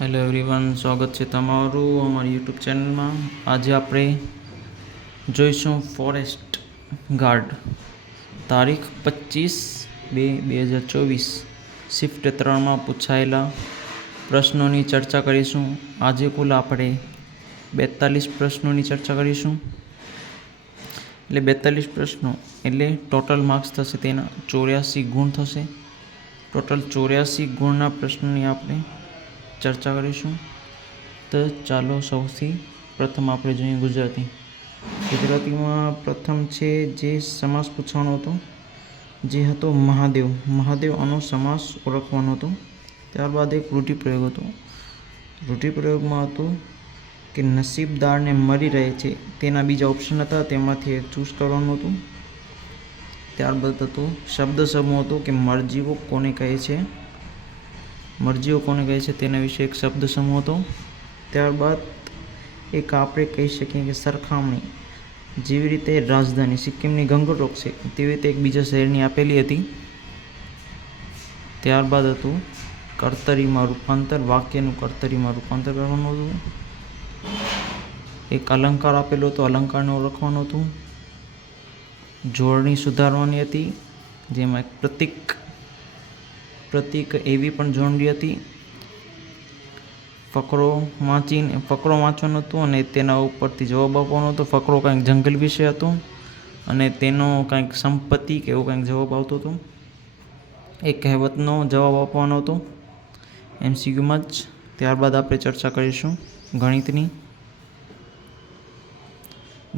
Hello everyone, સ્વાગત છે તમારું અમારી યુટ્યુબ ચેનલમાં. આજે આપણે જોઈશું ફોરેસ્ટ ગાર્ડ તારીખ 25/2/2024 શિફ્ટ 3માં પૂછાયેલા પ્રશ્નોની ચર્ચા કરીશું. આજે કુલ આપણે 42 પ્રશ્નોની ચર્ચા કરીશું. એટલે 42 પ્રશ્નો એટલે ટોટલ માર્ક્સ થશે તેના 84 ગુણ થશે. ટોટલ 84 ગુણના પ્રશ્નોની આપણે ચર્ચા કરીશું. તો ચાલો સૌથી પ્રથમ આપણે જોઈએ ગુજરાતીમાં પ્રથમ છે જે સમાસ પૂછવાનો હતો, જે હતો મહાદેવ. મહાદેવ આનો સમાસ ઓળખવાનો હતો. ત્યારબાદ એક રૂઢિપ્રયોગ હતો. રૂઢિપ્રયોગમાં હતું કે નસીબદારને મળી રહે છે તેના બીજા ઓપ્શન હતા, તેમાંથી એક ચૂઝ કરવાનું હતું. ત્યારબાદ હતું શબ્દ સમૂહ હતો કે મરજીવો કોને કહે છે, મરજીઓ કોને કહે છે તેના વિશે એક શબ્દ સમૂહ હતો. ત્યારબાદ એક આપણે કહી શકીએ કે સરખામણી, જેવી રીતે રાજધાની સિક્કિમની ગંગટોક છે તેવી રીતે એક બીજા શહેરની આપેલી હતી. ત્યારબાદ હતું કર્તરીમાં રૂપાંતર, વાક્યનું કર્તરીમાં રૂપાંતર કરવાનું હતું. એક અલંકાર આપેલો હતો, અલંકારને ઓળખવાનું હતું. જોડણી સુધારવાની હતી, જેમાં એક પ્રતીક એવી પણ જોડણી હતી. ફકરો વાંચવાનો હતો અને તેના ઉપરથી જવાબ આપવાનો હતો. ફકરો કંઈક જંગલ વિશે હતો અને તેનો કંઈક સંપત્તિ કે એવો કંઈક જવાબ આવતો હતો. એક કહેવતનો જવાબ આપવાનો હતો MCQમાં જ. ત્યારબાદ આપણે ચર્ચા કરીશું ગણિતની.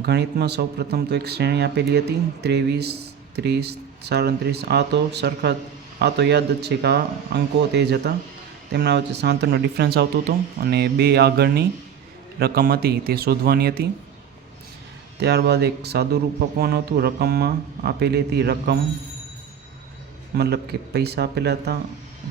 ગણિતમાં સૌ પ્રથમ તો એક શ્રેણી આપેલી હતી 23, 30, 37. આ તો યાદ જ છે કે આ અંકો તે જ હતા. તેમના વચ્ચે સાંતરનો ડિફરન્સ આવતો હતો અને બે આગળની રકમ હતી તે શોધવાની હતી. ત્યારબાદ એક સાદું રૂપ આપવાનું હતું. રકમમાં આપેલી હતી રકમ, મતલબ કે પૈસા આપેલા હતા,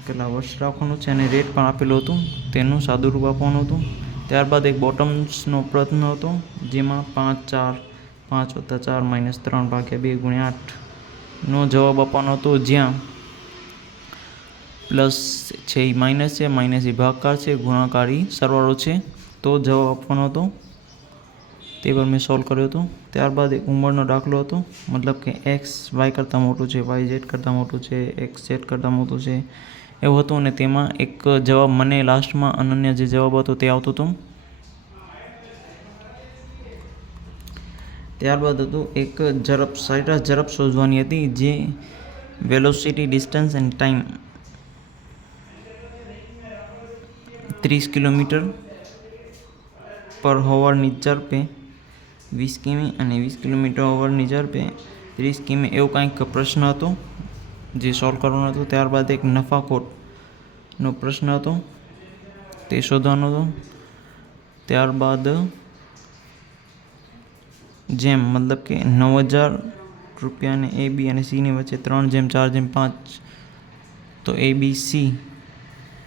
કેટલા વર્ષ રાખવાનું છે અને રેટ પણ આપેલું હતું, તેનું સાદું રૂપ આપવાનું હતું. ત્યારબાદ એક બોટમ્સનો પ્રશ્ન હતો, જેમાં 5 + 4 - 3/2 × 8નો જવાબ આપવાનો હતો. જ્યાં પ્લસ છે એ માઇનસ છે, માઇનસ એ ભાગાકાર છે, ગુણાકાર એ સરવાળો છે, તો જવાબ આપવાનો હતો. તે પર મેં સોલ્વ કર્યો હતો. ત્યારબાદ એક ઉંમરનો દાખલો હતો, મતલબ કે x y કરતાં મોટું છે, y z કરતાં મોટું છે, x z કરતાં મોટું છે, એવું હતું. અને તેમાં એક જવાબ મને લાસ્ટમાં અનન્ય જે જવાબ હતો તે આવતો હતો. ત્યારબાદ હતું એક સરેરાશ ઝડપ શોધવાની હતી, જે વેલોસિટી, ડિસ્ટન્સ એન્ડ ટાઈમ 30 કિમી/હની ઝડપે 20 કિમી અને 20 કિમી/હની ઝડપે 30 કિમી, એવો કંઈક પ્રશ્ન હતો જે સોલ્વ કરવાનો હતો. ત્યારબાદ એક નફાખોટનો પ્રશ્ન હતો, તે શોધવાનો હતો. ત્યારબાદ જેમ મતલબ કે 9000 રૂપિયાને A, B અને Cની વચ્ચે 3/4/5, તો A, B, C,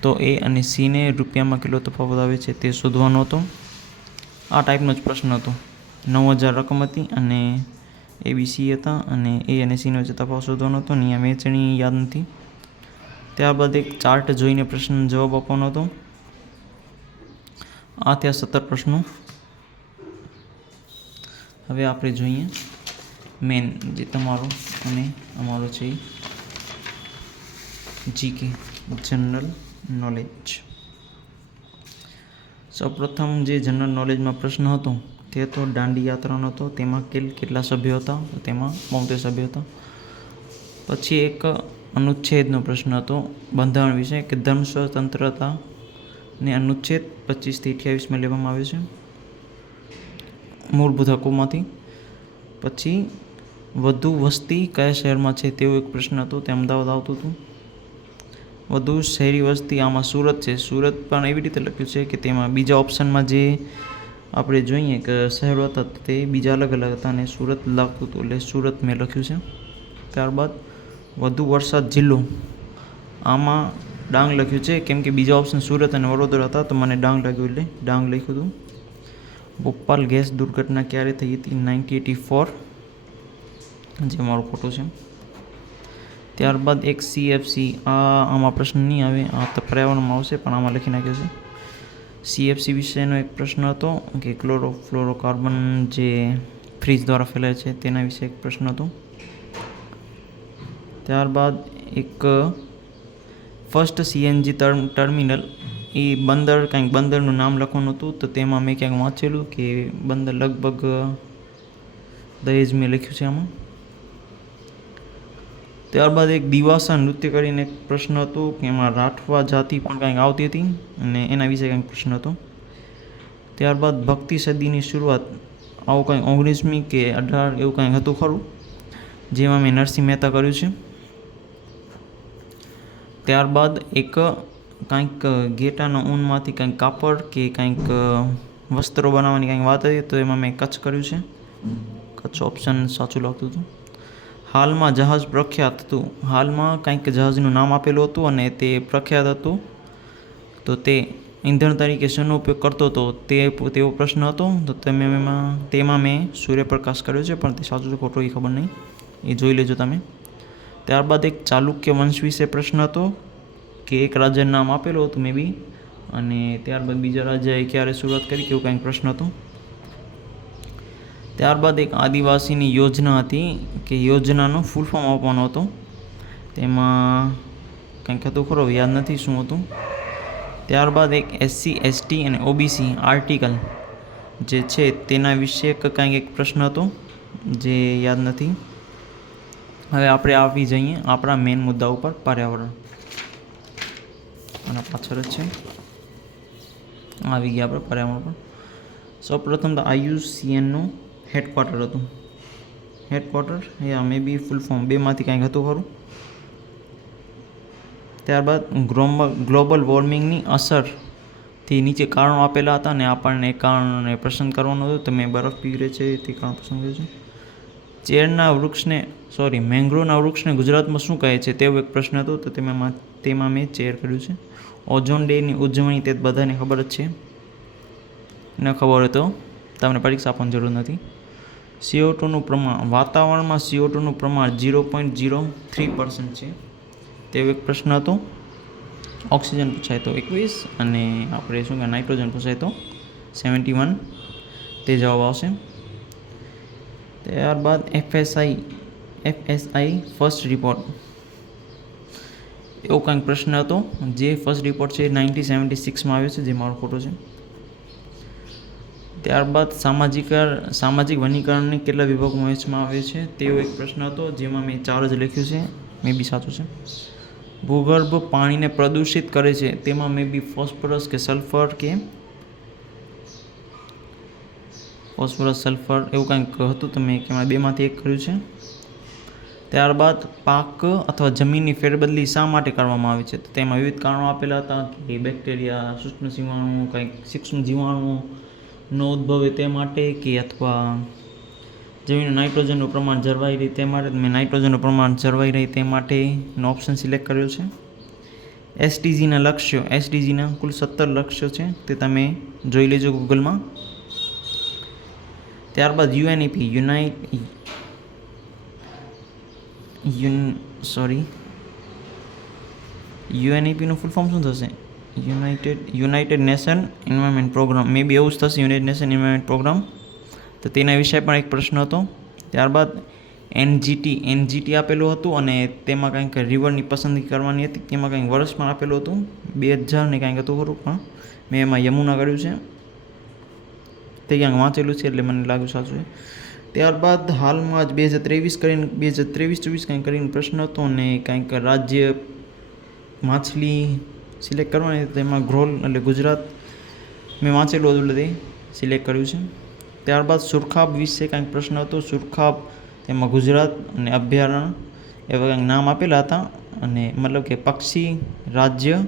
તો A અને Cને રૂપિયામાં કેટલો તફાવત આવે છે તે શોધવાનો હતો. આ ટાઈપનો જ પ્રશ્ન હતો. 9000 રકમ હતી અને A, B, C હતા અને A અને Cની વચ્ચે તફાવત શોધવાનો હતો. અહીંયા વહેંચણી યાદ નથી. ત્યારબાદ એક ચાર્ટ જોઈને પ્રશ્નનો જવાબ આપવાનો હતો. આ થયા 17 પ્રશ્નો. હવે આપણે જોઈએ મેન જે તમારો અને અમારો છે GK જનરલ નોલેજ. સૌપ્રથમ જે જનરલ નોલેજમાં પ્રશ્ન હતો તે હતો દાંડી યાત્રાનો હતો. તેમાં કેટલા સભ્યો હતા? તો તેમાં 72 સભ્યો હતા. પછી એક અનુચ્છેદનો પ્રશ્ન હતો બંધારણ વિશે, કે ધર્મ સ્વતંત્રતાને અનુચ્છેદ 25 થી 28માં લેવામાં આવ્યો છે મૂળભૂત હકોમાંથી. પછી વધુ વસ્તી કયા શહેરમાં છે તેવો એક પ્રશ્ન હતો, તે અમદાવાદ આવતું હતું. વધુ શહેરી વસ્તી આમાં સુરત છે. સુરત પણ એવી રીતે લખ્યું છે કે તેમાં બીજા ઓપ્શનમાં જે આપણે જોઈએ કે શહેરો હતા તે બીજા અલગ અલગ હતા અને સુરત લાગતું હતું, એટલે સુરત મેં લખ્યું છે. ત્યારબાદ વધુ વરસાદ જિલ્લો, આમાં ડાંગ લખ્યું છે, કેમ કે બીજા ઓપ્શન સુરત અને વડોદરા હતા, તો મને ડાંગ લાગ્યું એટલે ડાંગ લખ્યું હતું. ભોપાલ ગેસ દુર્ઘટના ક્યારે થઈ હતી? 1984, જે મારો ફોટો છે. ત્યારબાદ એક CFC, આમાં પ્રશ્ન નહીં આવે, આ તો પર્યાવરણમાં આવશે પણ આમાં લખી નાખ્યો છે. CFC વિશેનો એક પ્રશ્ન હતો કે ક્લોરોફ્લોરોકાર્બન જે ફ્રીજ દ્વારા ફેલાય છે તેના વિશે એક પ્રશ્ન હતો. ત્યારબાદ એક ફર્સ્ટ CNG ટર્મિનલ એ બંદરનું નામ લખવાનું હતું, તો તેમાં મેં ક્યાંક વાંચેલું કે બંદર લગભગ દહેજ મેં લખ્યું છે આમાં. ત્યારબાદ એક દિવાસા નૃત્ય કરીને એક પ્રશ્ન હતો કે એમાં રાઠવા જાતિ પણ કંઈક આવતી હતી અને એના વિશે કંઈક પ્રશ્ન હતો. ત્યારબાદ ભક્તિ સદીની શરૂઆત આવું કંઈક 19મી કે 18 એવું કંઈક હતું ખરું, જેમાં મેં નરસિંહ મહેતા કર્યું છે. ત્યારબાદ એક કંઈક ઘેટાના ઊનમાંથી કંઈક કાપડ કે કંઈક વસ્ત્રો બનાવવાની કંઈક વાત હતી, તો એમાં મેં કચ્છ કર્યું છે. કચ્છ ઓપ્શન સાચું લાગતું હતું. હાલમાં જહાજ પ્રખ્યાત હતું, હાલમાં કંઈક જહાજનું નામ આપેલું હતું અને તે પ્રખ્યાત હતું, તો તે ઈંધણ તરીકે શેનો ઉપયોગ કરતો હતો તેવો પ્રશ્ન હતો. તો તેમાં મેં સૂર્યપ્રકાશ કર્યો છે, પણ તે સાચું છે ખોટું એ ખબર નહીં, એ જોઈ લેજો તમે. ત્યારબાદ એક ચાલુક્ય વંશ વિશે પ્રશ્ન હતો કે એક રાજાનું નામ આપેલું હતું મે બી, અને ત્યારબાદ બીજા રાજાએ ક્યારે શરૂઆત કરી કેવું કંઈક પ્રશ્ન હતો. ત્યારબાદ એક આદિવાસીની યોજના હતી કે યોજનાનો ફૂલ ફોર્મ આપવાનો હતો, તેમાં કંઈક હતું ખરો, યાદ નથી શું હતું. ત્યારબાદ એક SC ST અને OBC આર્ટિકલ જે છે તેના વિશે કંઈક એક પ્રશ્ન હતો જે યાદ નથી. હવે આપણે આવી જઈએ આપણા મેઇન મુદ્દા ઉપર, પર્યાવરણ. આના પાછળ જ છે, આવી ગયા આપણે પર્યાવરણ પર. સૌપ્રથમ તો IUCNનું હેડક્વાર્ટર હતું. હેડક્વાર્ટર મે બી ફૂલ ફોર્મ બેમાંથી કંઈક હતું ખરું. ત્યારબાદ ગ્લોબલ વોર્મિંગની અસરથી નીચે કારણો આપેલા હતા અને આપણને એ કારણને પસંદ કરવાનું હતું, તો મેં બરફ પીગળે છે તે કારણ પસંદ કર્યું છે. મેંગ્રોવના વૃક્ષને ગુજરાતમાં શું કહે છે તેવો એક પ્રશ્ન હતો, તો તેમાં મેં ચેર કર્યું છે. ઓઝોન ડેની ઉજવણી તે બધાને ખબર જ છે, ન ખબર હોય તો તમને પરીક્ષા આપવાની જરૂર નથી. CO2નું પ્રમાણ, વાતાવરણમાં CO2નું પ્રમાણ 0.03% છે તેવો એક પ્રશ્ન હતો. ઓક્સિજન પૂછાય તો 21 અને આપણે શું કે નાઇટ્રોજન પૂછાય તો 71, તે જવાબ આવશે. ત્યારબાદ FSI ફર્સ્ટ રિપોર્ટ એવો કંઈક પ્રશ્ન હતો, જે ફર્સ્ટ રિપોર્ટ છે 1976માં આવ્યો છે, જે મારો ફોટો છે. ત્યારબાદ સામાજિક વનીકરણને કેટલા વિભાગમાં વહેંચવામાં આવે છે તેવો એક પ્રશ્ન હતો, જેમાં મેં 4 જ લખ્યું છે, મે બી સાચું છે. ભૂગર્ભ પાણીને પ્રદૂષિત કરે છે તેમાં મે બી ફોસ્ફરસ કે સલ્ફર એવું કંઈક હતું, તો મેં બેમાંથી એક કર્યું છે. ત્યારબાદ પાક અથવા જમીનની ફેરબદલી શા માટે કરવામાં આવે છે, તો તેમાં વિવિધ કારણો આપેલા હતા કે બેક્ટેરિયા, સૂક્ષ્મ જીવાણુનો ઉદ્ભવે તે માટે, કે અથવા જમીનનું નાઇટ્રોજનનું પ્રમાણ જળવાઈ રહે તે માટે. મેં નાઇટ્રોજનનું પ્રમાણ જળવાઈ રહે તે માટેનો ઓપ્શન સિલેક્ટ કર્યો છે. SDGના કુલ 17 લક્ષ્યો છે, તે તમે જોઈ લેજો ગૂગલમાં. ત્યારબાદ UNEP UNEPનું ફૂલ ફોર્મ શું થશે? યુનાઇટેડ નેશન એન્વાયરમેન્ટ પ્રોગ્રામ, મે બી એવું જ થશે, યુનાઇટેડ નેશન એન્વાયરમેન્ટ પ્રોગ્રામ, તો તેના વિશે પણ એક પ્રશ્ન હતો. ત્યારબાદ NGT આપેલું હતું અને તેમાં કંઈક રિવરની પસંદગી કરવાની હતી, તેમાં કંઈક વર્ષ પણ આપેલું હતું 2000 ને કંઈક હતું ખરું, પણ મેં એમાં યમુના કર્યું છે, તે ક્યાંક વાંચેલું છે એટલે મને લાગ્યું સાચું છે. ત્યારબાદ હાલમાં જ 2023-24 કંઈક કરીને પ્રશ્ન હતો અને કંઈક રાજ્ય માછલી સિલેક્ટ કરવાની, તેમાં ગ્રોલ એટલે ગુજરાત મેં વાંચેલું હતું એટલે તે સિલેક્ટ કર્યું છે. ત્યારબાદ સુરખાબ વિશે કંઈક પ્રશ્ન હતો. સુરખાબ તેમાં ગુજરાત અને અભયારણ્ય એવા કંઈક નામ આપેલા હતા, અને મતલબ કે પક્ષી, રાજ્ય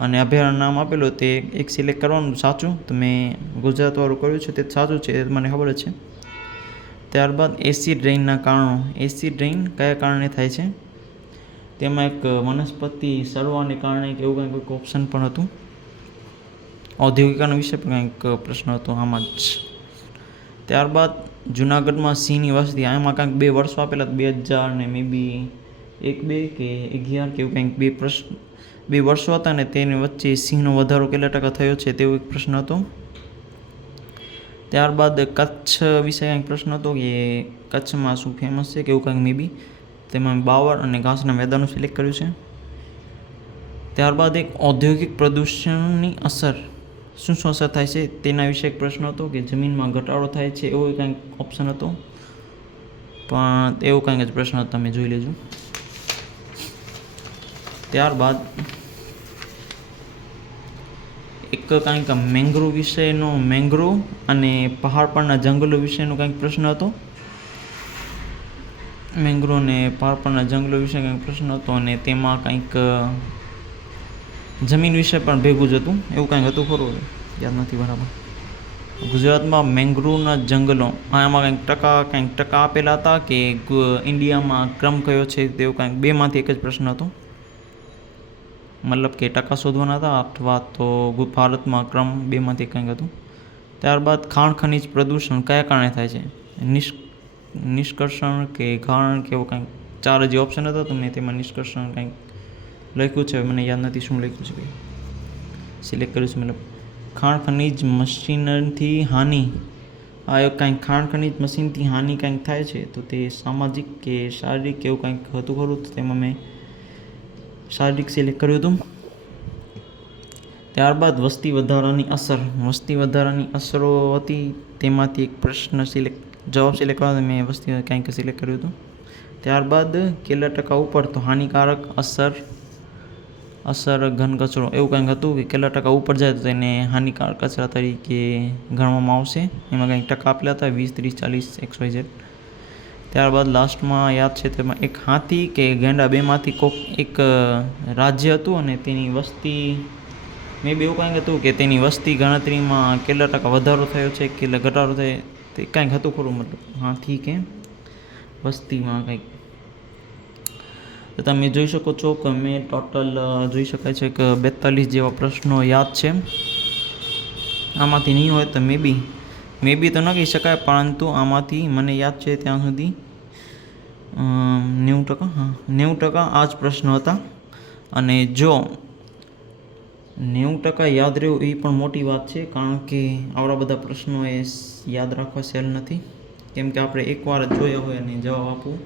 અને અભયારણ્ય નામ આપેલું, તે એક સિલેક્ટ કરવાનું સાચું, તો મેં ગુજરાતવાળું કર્યું છે, તે સાચું છે, એ મને ખબર જ છે. ત્યારબાદ એસિડ રેઇનના કારણો. એસિડ રેઇન કયા કારણે થાય છે, તેમાં એક વનસ્પતિ સડવાને કારણે એવું કંઈક ઓપ્શન પણ હતું. ઔદ્યોગિકરણ વિશે પણ કંઈક પ્રશ્ન હતો આમાં જ. ત્યારબાદ જુનાગઢમાં સિંહની વસ્તી, આમાં કંઈક 2 વર્ષો આપેલા, 2000 ને મે બી 1-2 કે 11 કે એવું કંઈક 2 2 વર્ષો હતા અને તેની વચ્ચે સિંહનો વધારો કેટલા ટકા થયો છે તેવો એક પ્રશ્ન હતો. ત્યારબાદ કચ્છ વિશે કંઈક પ્રશ્ન હતો કે કચ્છમાં શું ફેમસ છે કે એવું કંઈક મે બી. તેમાં બાવળ અને ઘાસના મેદાનો સિલેક્ટ કર્યું છે. ત્યારબાદ એક ઔદ્યોગિક પ્રદૂષણની અસર શું શું અસર થાય છે તેના વિશે એક પ્રશ્ન હતો કે જમીનમાં ઘટાડો થાય છે એવો કંઈક ઓપ્શન હતો, પણ એવો કંઈક જ પ્રશ્ન તમે જોઈ લેજો. ત્યારબાદ એક કંઈક મેંગ્રોવ વિષયનો મેંગ્રોવ અને પહાડ પરના જંગલો વિશેનો કંઈક પ્રશ્ન હતો. મેંગ્રોવ અને પહાડ પરના જંગલો વિશે કંઈક પ્રશ્ન હતો અને તેમાં કંઈક જમીન વિશે પણ ભેગું જ હતું, એવું કંઈક હતું ખરું, યાદ નથી બરાબર. ગુજરાતમાં મેંગ્રોવના જંગલો આમાં કંઈક ટકા આપેલા હતા કે ઇન્ડિયામાં ક્રમ કયો છે તેવું કંઈક 2માંથી એક જ પ્રશ્ન હતો, મતલબ કે ટકા શોધવાના હતા અથવા તો ભારતમાં ક્રમ 2માંથી કંઈક હતું. ત્યારબાદ ખાણ ખનિજ પ્રદૂષણ કયા કારણે થાય છે, નિષ્કર્ષણ કે કારણ કે એવું કંઈક 4 જે ઓપ્શન હતા તો મેં તેમાં નિષ્કર્ષણ કંઈક લખ્યું છે, મને યાદ નથી શું લખ્યું છે, સિલેક્ટ કર્યું છે. મતલબ ખાણ ખનિજ મશીનથી હાનિ, આ એક કંઈક ખાણ ખનિજ મશીનથી હાનિ કંઈક થાય છે તો તે સામાજિક કે શારીરિક એવું કંઈક હતું ખરું, તો તેમાં મેં શારીરિક સિલેક્ટ કર્યું હતું. ત્યારબાદ વસ્તી વધારાની અસરો હતી, તેમાંથી એક પ્રશ્ન જવાબ સિલેક્ટ કર્યો, મેં વસ્તી કંઈક સિલેક્ટ કર્યું હતું. ત્યારબાદ કેટલા ટકા ઉપર તો હાનિકારક અસર ઘન કચરો એવું કંઈક હતું કે કેટલા ટકા ઉપર જાય તો તેને હાનિકારક કચરા તરીકે ગણવામાં આવશે. એમાં કંઈક ટકા આપેલા હતા 20, 30, 40, XYZ. ત્યારબાદ લાસ્ટમાં યાદ છે તેમાં એક હાથી કે ગેંડા 2માંથી કોક એક રાજ્ય હતું અને તેની વસ્તી મેં બી એવું કંઈક હતું કે તેની વસ્તી ગણતરીમાં કેટલા ટકા વધારો થયો છે કેટલા ઘટાડો થયો તે કંઈક હતું ખરું, મતલબ હાથી કે વસ્તીમાં કંઈક. તો તમે જોઈ શકો છો કે મેં ટોટલ જોઈ શકાય છે કે 42 જેવા પ્રશ્નો યાદ છે. આમાંથી નહીં હોય તો મે બી તો ન કહી શકાય, પરંતુ આમાંથી મને યાદ છે ત્યાં સુધી 90% આ જ પ્રશ્નો હતા. અને જો 90% યાદ રહ્યું એ પણ મોટી વાત છે, કારણ કે આવડા બધા પ્રશ્નો એ યાદ રાખવા સહેલ નથી, કેમ કે આપણે એકવાર જ જોયા હોય અને જવાબ આપવું.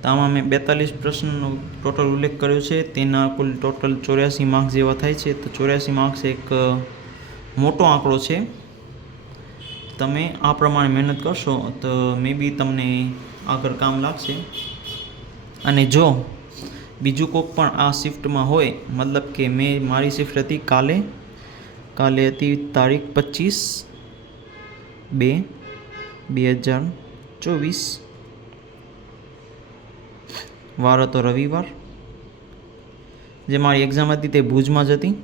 તો આમાં મેં 42 પ્રશ્નનો ટોટલ ઉલ્લેખ કર્યો છે, તેના કુલ ટોટલ 84 માર્ક્સ જેવા થાય છે. તો 84 માર્ક્સ એક મોટો આંકડો છે. તમે આ પ્રમાણે મહેનત કરશો તો મે બી તમને આગળ કામ લાગશે. અને જો બીજું કોઈક પણ આ શિફ્ટમાં હોય, મતલબ કે મારી શિફ્ટ હતી કાલે હતી તારીખ 25/2/2024, વાર હતો રવિવાર. જે મારી એક્ઝામ હતી તે ભુજમાં જ હતી,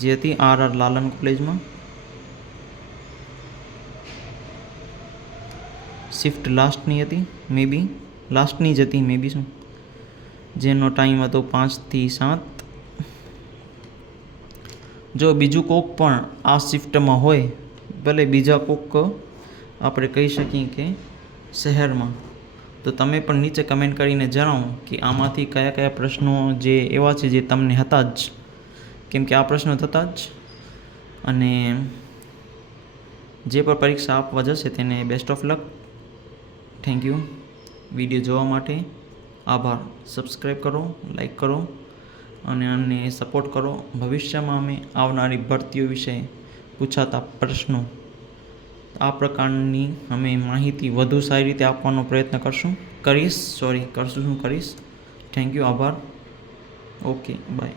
જે હતી RR લાલન કોલેજમાં. શિફ્ટ લાસ્ટની હતી, મે બી લાસ્ટની જ હતી, મે બી શું, જેનો ટાઈમ હતો 5 થી 7. જો બીજું કોક પણ આ શિફ્ટમાં હોય, ભલે બીજા કોક આપણે કહી શકીએ કે શહેરમાં, તો તમે પણ નીચે કમેન્ટ કરીને જણાવો કે આમાંથી કયા કયા પ્રશ્નો જે એવા છે જે તમને હતા જ, કેમ કે આ પ્રશ્નો થતા જ. અને જે પણ પરીક્ષા આપવા જશે તેને best of luck. Thank you video જોવા માટે, આભાર. સબસ્ક્રાઈબ કરો, લાઈક કરો અને અમને સપોર્ટ કરો. ભવિષ્યમાં અમે આવનારી ભરતીઓ વિશે પૂછાતા પ્રશ્નો આ પ્રકારની અમે માહિતી વધુ સારી રીતે આપવાનો પ્રયત્ન કરીશ. થેન્ક યુ, આભાર. Okay, by.